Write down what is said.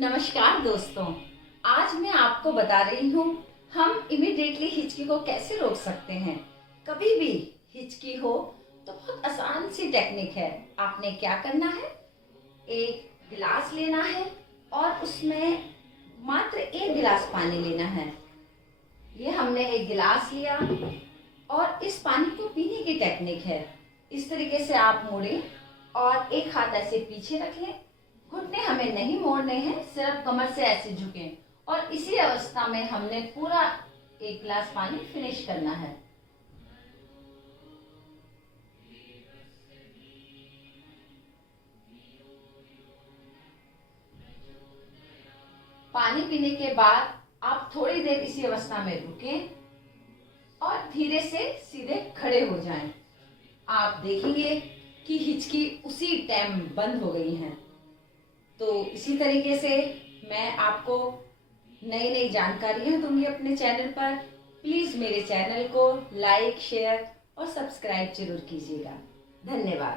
नमस्कार दोस्तों। आज मैं आपको बता रही हूँ हम इमिडिएटली हिचकी को कैसे रोक सकते हैं। कभी भी हिचकी हो तो बहुत आसान सी टेक्निक है। आपने क्या करना है, एक गिलास लेना है और उसमें मात्र एक गिलास पानी लेना है। ये हमने एक गिलास लिया और इस पानी को पीने की टेक्निक है। इस तरीके से आप मुड़ें और एक हाथ ऐसे पीछे रख लें। घुटने हमें नहीं मोड़ने हैं, सिर्फ कमर से ऐसे झुकें और इसी अवस्था में हमने पूरा एक गिलास पानी फिनिश करना है। पानी पीने के बाद आप थोड़ी देर इसी अवस्था में रुकें और धीरे से सीधे खड़े हो जाएं। आप देखेंगे कि हिचकी उसी टाइम बंद हो गई है। तो इसी तरीके से मैं आपको नई नई जानकारियां दूंगी अपने चैनल पर। प्लीज़ मेरे चैनल को लाइक, शेयर और सब्सक्राइब जरूर कीजिएगा। धन्यवाद।